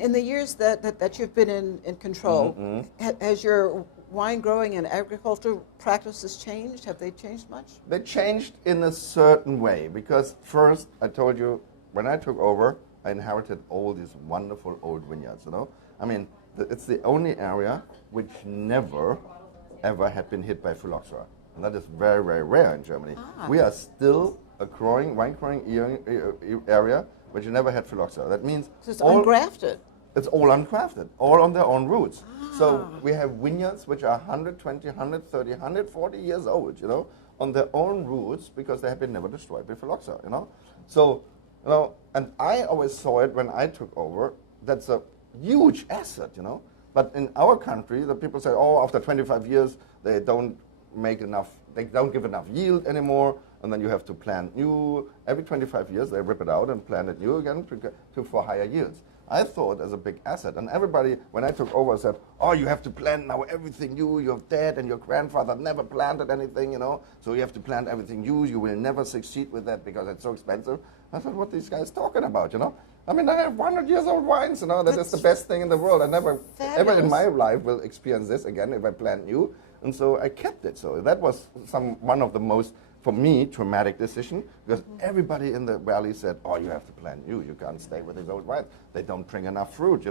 In the years that you've been in control, has your wine growing and agriculture practices changed? Have they changed much? They changed in a certain way because first, I told you, when I took over, I inherited all these wonderful old vineyards, I mean, it's the only area which never, ever had been hit by phylloxera. And that is very, very rare in Germany. We are still a wine growing area which never had phylloxera. That means so it's ungrafted. It's all ungrafted, all on their own roots. So we have vineyards which are 120, 130, 140 years old, on their own roots because they have been never destroyed by phylloxera, So, and I always saw it when I took over. That's a huge asset, But in our country, the people say, oh, after 25 years, they don't give enough yield anymore, and then you have to plant new. Every 25 years, they rip it out and plant it new again for higher yields. I thought as a big asset, and everybody, when I took over, said, oh, you have to plant now everything new, your dad and your grandfather never planted anything, so you have to plant everything new, you will never succeed with that because it's so expensive. I thought, what are these guys talking about, I mean, I have 100 years old wines, that is the best thing in the world. I never, ever in my life will experience this again if I plant new, and so I kept it. So that was one of the most, for me, traumatic decision, because everybody in the valley said, oh, you have to plant new, you can't stay with these old wines. They don't bring enough fruit,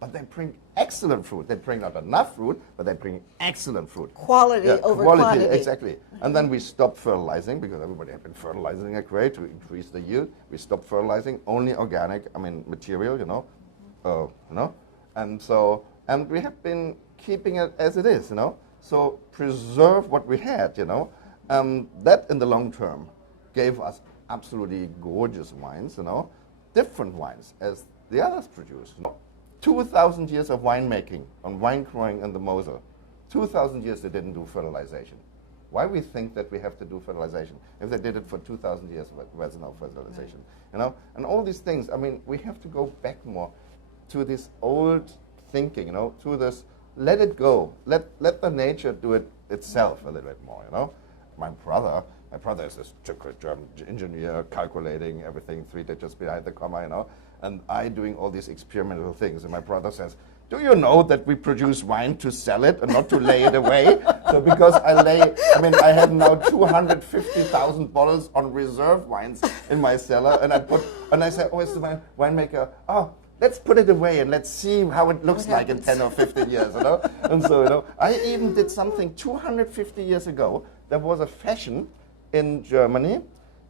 but they bring excellent fruit. They bring not enough fruit, but they bring excellent fruit. Quality over quantity. Exactly. And then we stopped fertilizing, because everybody had been fertilizing at Grape to increase the yield. We stopped fertilizing, only organic, material, and we have been keeping it as it is, So preserve what we had, that in the long term gave us absolutely gorgeous wines, different wines as the others produce. 2,000 years of winemaking on wine growing in the Mosel. 2,000 years they didn't do fertilization. Why we think that we have to do fertilization? If they did it for 2,000 years, there's no fertilization. And all these things, we have to go back more to this old thinking, to this, let it go. Let the nature do it itself a little bit more, My brother is this German engineer, calculating everything 3 digits behind the comma, and I doing all these experimental things. And my brother says, do you know that we produce wine to sell it and not to lay it away? So because I have now 250,000 bottles on reserve wines in my cellar, and I say, always to my winemaker, let's put it away and let's see how it looks like in 10 or 15 years, And so, I even did something 250 years ago. There was a fashion in Germany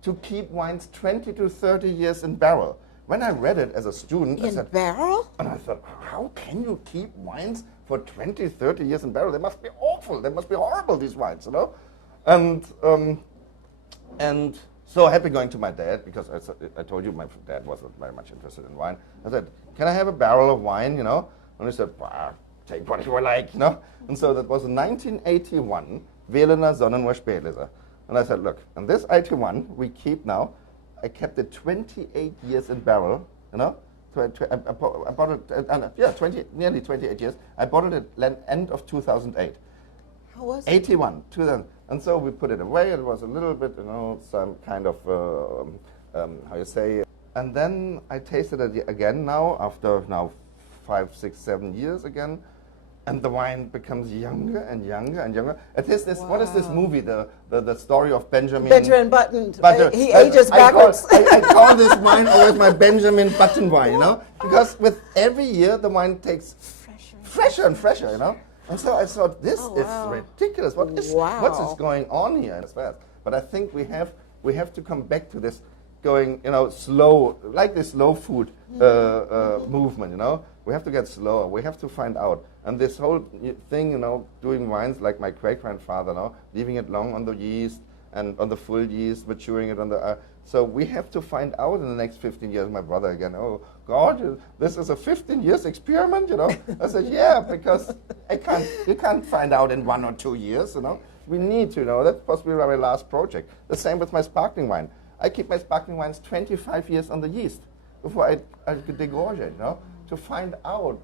to keep wines 20 to 30 years in barrel. When I read it as a student, I said, barrel? And I thought, how can you keep wines for 20, 30 years in barrel? They must be awful. They must be horrible, these wines, And so happy going to my dad, because I told you my dad wasn't very much interested in wine. I said, can I have a barrel of wine, And he said, take what you like, And so that was in 1981, Wählener Sonnenwurst Spätlese. And I said, look, and this 81 we keep now, I kept it 28 years in barrel, I bought it, nearly 28 years. I bought it at end of 2008. How was it? 81, 2000. And so we put it away. It was a little bit, some kind of, how you say. And then I tasted it again now, after 5, 6, 7 years again. And the wine becomes younger and younger and younger. It is this. Wow. What is this movie? The story of Benjamin. Benjamin Button. He ages backwards. I call this wine always my Benjamin Button wine. Because with every year the wine takes fresher and fresher. And so I thought, this is ridiculous. What is going on here? But I think we have to come back to this going, slow, like this slow food movement. We have to get slower. We have to find out. And this whole thing, doing wines like my great-grandfather, leaving it long on the yeast and on the full yeast, maturing it on the... so we have to find out in the next 15 years. My brother again, oh, God, this is a 15 years experiment, I said, yeah, because you can't find out in 1 or 2 years, We need to, that's possibly my last project. The same with my sparkling wine. I keep my sparkling wines 25 years on the yeast before I degorge it, to find out.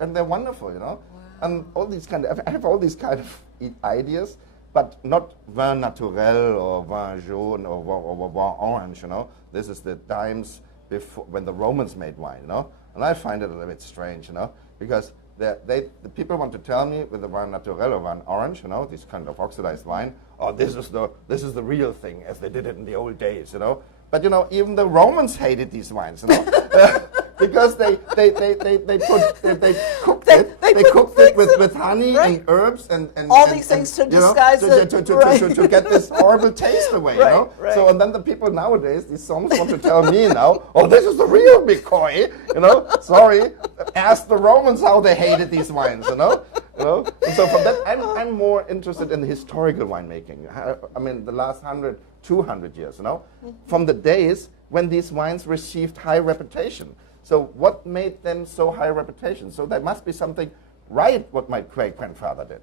And they're wonderful, Wow. And all these I have all these kind of ideas, but not vin naturel or vin jaune or vin orange, This is the Dimes before, when the Romans made wine, you know. And I find it a little bit strange, you know, because the people want to tell me with the wine naturel or wine orange, you know, this kind of oxidized wine, oh, this is the real thing as they did it in the old days, you know. But you know, even the Romans hated these wines, you know, because they cooked it with honey and herbs and all these things to disguise it, to get this horrible taste away, you know. So and then the people nowadays, these songs want to tell me now, oh, this is the real McCoy, you know. Sorry, ask the Romans how they hated these wines, you know. And so from that, I'm more interested in the historical winemaking. I mean, the last 100, 200 years, you know, from the days when these wines received high reputation. So what made them so high reputation? So there must be something right what my great-grandfather did.